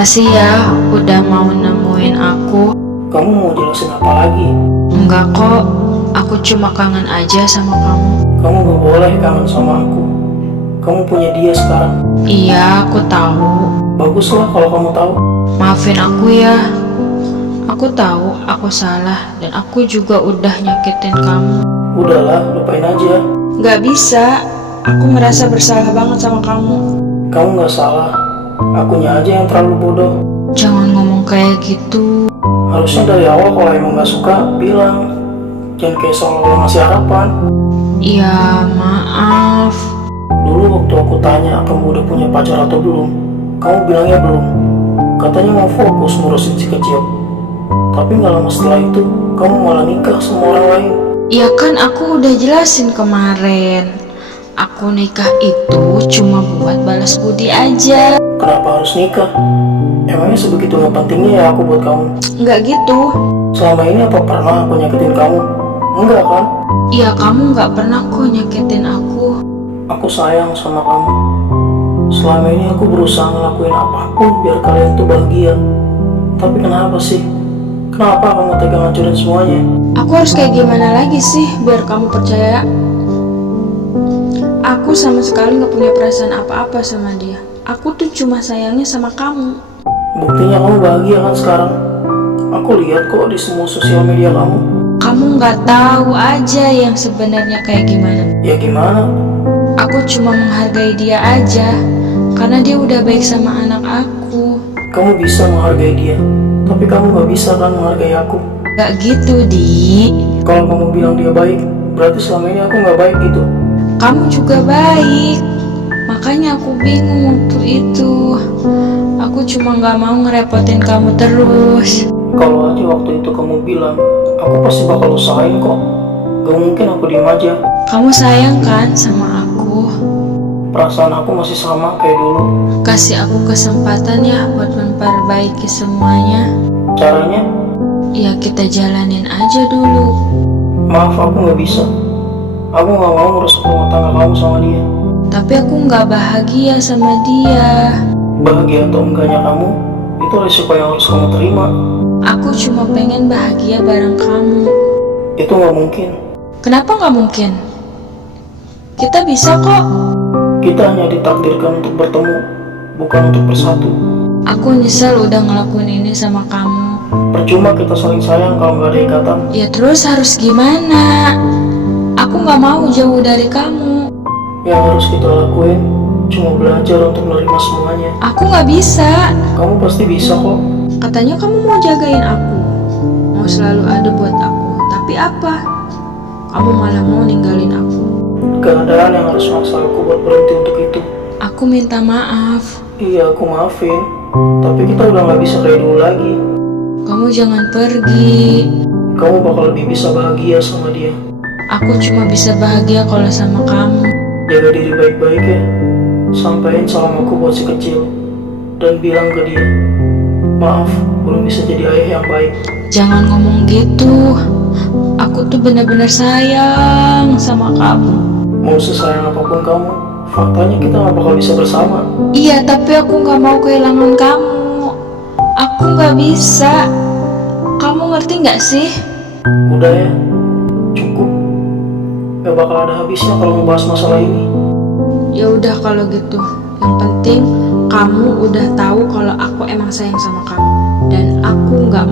Makasih ya udah mau nemuin aku. Kamu mau jelasin apa lagi? Enggak kok, aku cuma kangen aja sama kamu. Kamu gak boleh kangen sama aku. Kamu punya dia sekarang. Iya, aku tahu. Baguslah kalau kamu tahu. Maafin aku ya. Aku tahu aku salah dan aku juga udah nyakitin kamu. Udahlah, lupain aja. Gak bisa, aku ngerasa bersalah banget sama kamu. Kamu gak salah. Akunya aja yang terlalu bodoh. Jangan ngomong kayak gitu. Harusnya dari awal kalau emang gak suka, bilang. Jangan kayak seolah-olah ngasih harapan. Iya, maaf. Dulu waktu aku tanya kamu udah punya pacar atau belum, kamu bilangnya belum. Katanya mau fokus ngurusin si kecil. Tapi gak lama setelah itu, kamu malah nikah sama orang lain. Ya kan aku udah jelasin kemarin. Aku nikah itu cuma buat balas budi aja. Kenapa harus nikah? Emangnya sebegitu gak pentingnya ya aku buat kamu? Nggak gitu. Selama ini apa pernah aku nyakitin kamu? Enggak kan? Ya kamu nggak pernah kok nyakitin aku. Aku sayang sama kamu. Selama ini aku berusaha ngelakuin apapun biar kalian tuh bahagia. Tapi kenapa sih? Kenapa kamu tega ngancurin semuanya? Aku harus kayak gimana lagi sih biar kamu percaya? Aku sama sekali nggak punya perasaan apa-apa sama dia. Aku tuh cuma sayangnya sama kamu. Buktinya kamu bahagia kan sekarang? Aku lihat kok di semua sosial media kamu. Kamu nggak tahu aja yang sebenarnya kayak gimana. Ya gimana? Aku cuma menghargai dia aja karena dia udah baik sama anak aku. Kamu bisa menghargai dia, tapi kamu gak bisa kan menghargai aku. Gak gitu, Di. Kalau kamu bilang dia baik, berarti selama ini aku gak baik gitu. Kamu juga baik. Makanya aku bingung waktu itu. Aku cuma gak mau ngerepotin kamu terus. Kalau aja waktu itu kamu bilang, aku pasti bakal usahain kok. Gak mungkin aku diem aja. Kamu sayang kan sama aku? Perasaan aku masih sama kayak dulu. Kasih aku kesempatan ya buat memperbaiki semuanya. Caranya? Ya kita jalanin aja dulu. Maaf, aku gak bisa. Aku gak mau ngerusak rumah tangga kamu sama dia. Tapi aku gak bahagia sama dia. Bahagia atau enggaknya kamu, itu risiko yang harus kamu terima. Aku cuma pengen bahagia bareng kamu. Itu gak mungkin. Kenapa gak mungkin? Kita bisa kok. Kita hanya ditakdirkan untuk bertemu, bukan untuk bersatu. Aku nyesel udah ngelakuin ini sama kamu. Percuma kita saling sayang kalau nggak ada ikatan. Ya terus harus gimana? Aku gak mau jauh dari kamu. Yang harus kita lakuin cuma belajar untuk menerima semuanya. Aku gak bisa. Kamu pasti bisa kok. Katanya kamu mau jagain aku, mau selalu ada buat aku. Tapi apa? Kamu malah mau ninggalin aku. Keadaan yang harus maksa aku buat berhenti untuk itu. Aku minta maaf. Iya, aku maafin. Tapi kita udah nggak bisa kayak dulu lagi. Kamu jangan pergi. Kamu bakal lebih bisa bahagia sama dia. Aku cuma bisa bahagia kalau sama kamu. Jaga diri baik-baik ya. Sampaiin salam aku buat si kecil. Dan bilang ke dia, maaf, belum bisa jadi ayah yang baik. Jangan ngomong gitu. Aku tuh bener-bener sayang sama kamu. Mau sesayang apapun kamu, faktanya kita nggak bakal bisa bersama. Iya, tapi aku gak mau kehilangan kamu. Aku gak bisa. Kamu ngerti gak sih? Udah ya, cukup. Gak bakal ada habisnya kalau membahas masalah ini. Ya udah kalau gitu. Yang penting kamu udah tahu kalau aku emang sayang sama kamu. Dan aku gak